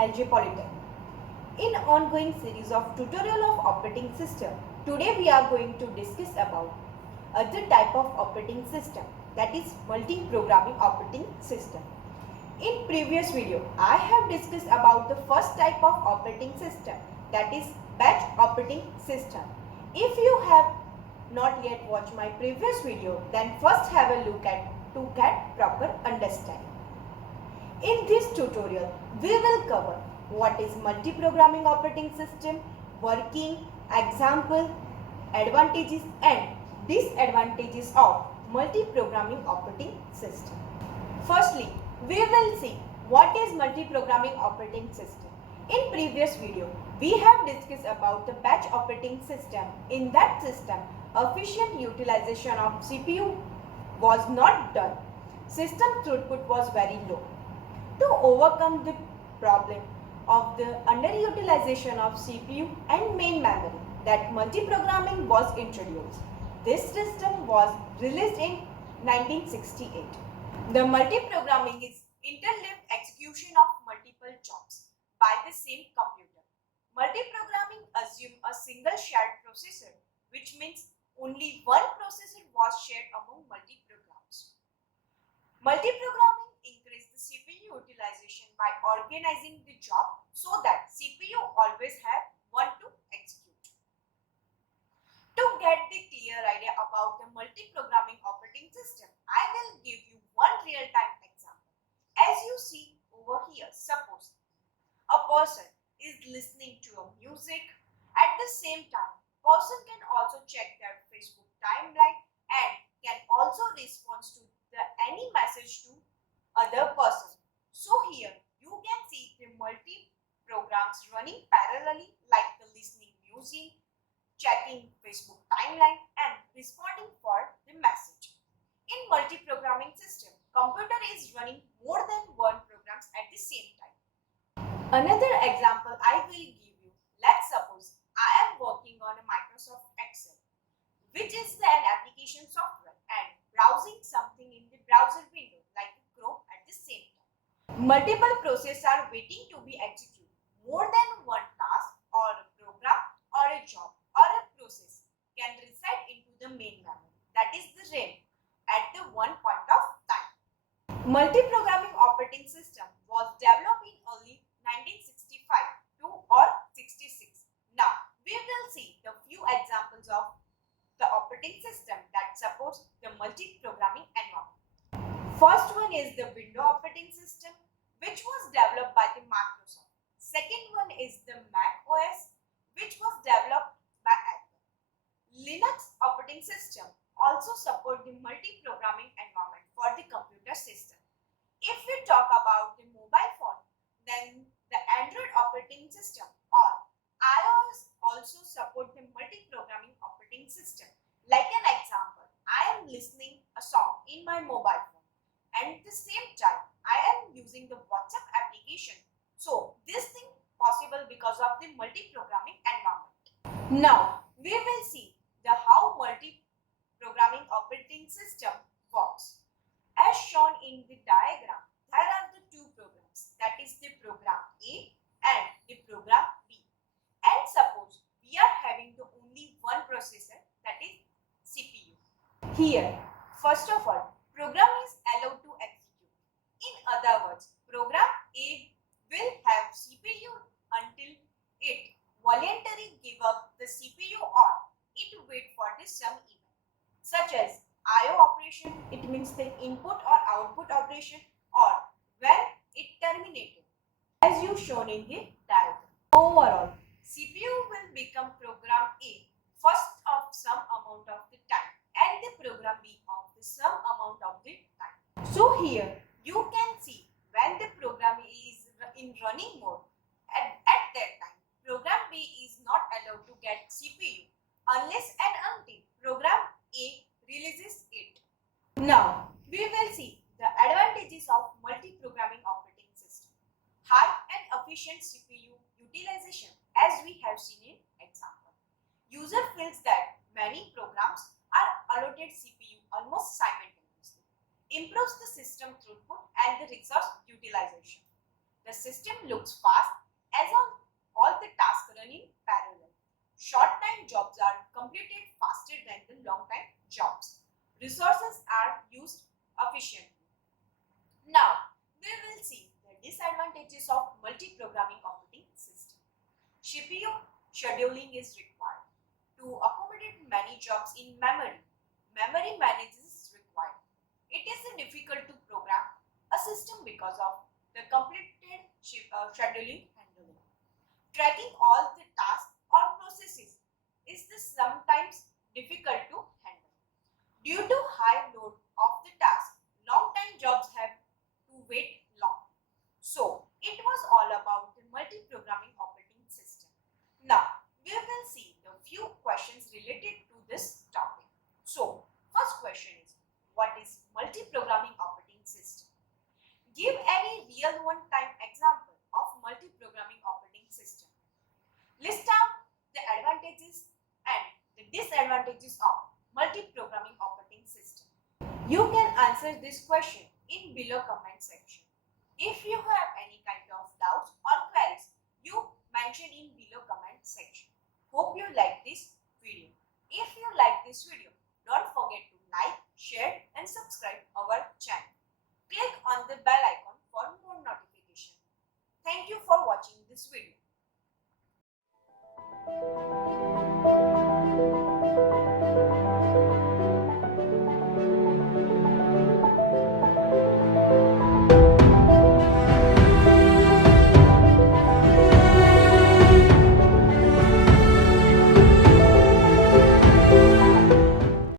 LJ Polytech. In ongoing series of tutorial of operating system, today we are going to discuss about other type of operating system, that is multi-programming operating system. In previous video, I have discussed about the first type of operating system, that is batch operating system. If you have not yet watched my previous video, then first have a look at to get proper understanding. In this tutorial, we will cover what is multi-programming operating system, working, example, advantages and disadvantages of multi-programming operating system. Firstly, we will see what is multi-programming operating system. In previous video, we have discussed about the batch operating system. In that system, efficient utilization of CPU was not done. System throughput was very low. To overcome the problem of the underutilization of CPU and main memory, that multi-programming was introduced. This system was released in 1968. The multi-programming is interleaved execution of multiple jobs by the same computer. Multi-programming assumes a single shared processor, which means only one processor was shared among multi-programs. Multi-programming increases the CPU utilization by organizing the job so that CPU always have one to execute. To get the clear idea about the multi-programming operating system, I will give you one real-time example. As you see over here, suppose a person is listening to a music. At the same time, person can also check their Facebook timeline and can also respond to any message to other person. So here you can see the multi programs running parallelly, like the listening music, checking Facebook timeline and responding for the message. In multi-programming system, computer is running more than one programs at the same time. Another example I will give you. Let's suppose I am working on a Microsoft Excel, which is an application software, and browsing something in the browser window like Chrome at the same time. Multiple processes are waiting to be executed. More than one task or a program or a job or a process can reside into the main memory, that is the RAM, at the one point of time. Multi-programming operating system was developed in early 1965 or 66. Now we will see the few examples of the operating system that supports the multi-programming environment. First one is the Windows operating system, which was developed by the Microsoft. Second one is the Mac OS, which was developed by Apple. Linux operating system also support the multi-programming environment for the computer system. If we talk about the mobile phone, then the Android operating system or iOS also support the multi-programming operating system. Like an example, I am listening a song in my mobile phone and at the same time I am using the WhatsApp application. So this thing possible because of the multi-programming environment. Now we will see the how multi-programming operating system works. As shown in the diagram, there are the two programs, that is the program A and the program B. And suppose we are having the only one processor, that is CPU. Here, first of all, program is allowed to execute. In other words, program A will have CPU until it voluntarily give up the CPU or it wait for the some event, such as IO operation, it means the input or output operation, or when it terminated, as you shown in the diagram. Overall, CPU will become program A first of some amount of the time and the program B of the some amount of the time. So here you can see when the program is in running mode, at that time program B is not allowed to get CPU unless and until program A releases it. Now we will see the advantages of multi-programming operating system. High and efficient CPU utilization, as we have seen in example. User feels that many programs are allotted CPU almost simultaneously. Improves the system throughput and the resource utilization. The system looks fast as all the tasks run in parallel. Short-time jobs are completed faster than the long-time jobs. Resources are used efficiently. Now, we will see the disadvantages of multi-programming operating system. CPU scheduling is required. To accommodate many jobs in memory, memory management is required. It is difficult to program a system because of the completed scheduling handling. Tracking all the tasks or processes is sometimes difficult to handle. Due to high load of the task, long-time jobs have to wait long. So, it was all about the multi-programming operating system. Now, we will see the few questions related to this topic. So, first question is, what is multi-programming operating system? Give any real one-time example of multi-programming operating system. List out the advantages and the disadvantages of multi-programming operating system. You can answer this question in below comment section. If you have any kind of doubts or queries, you mention in below comment section. Hope you like this video. If you like this video, don't forget to like, share and subscribe our channel. Click on the bell icon for more notification. Thank you for watching this video.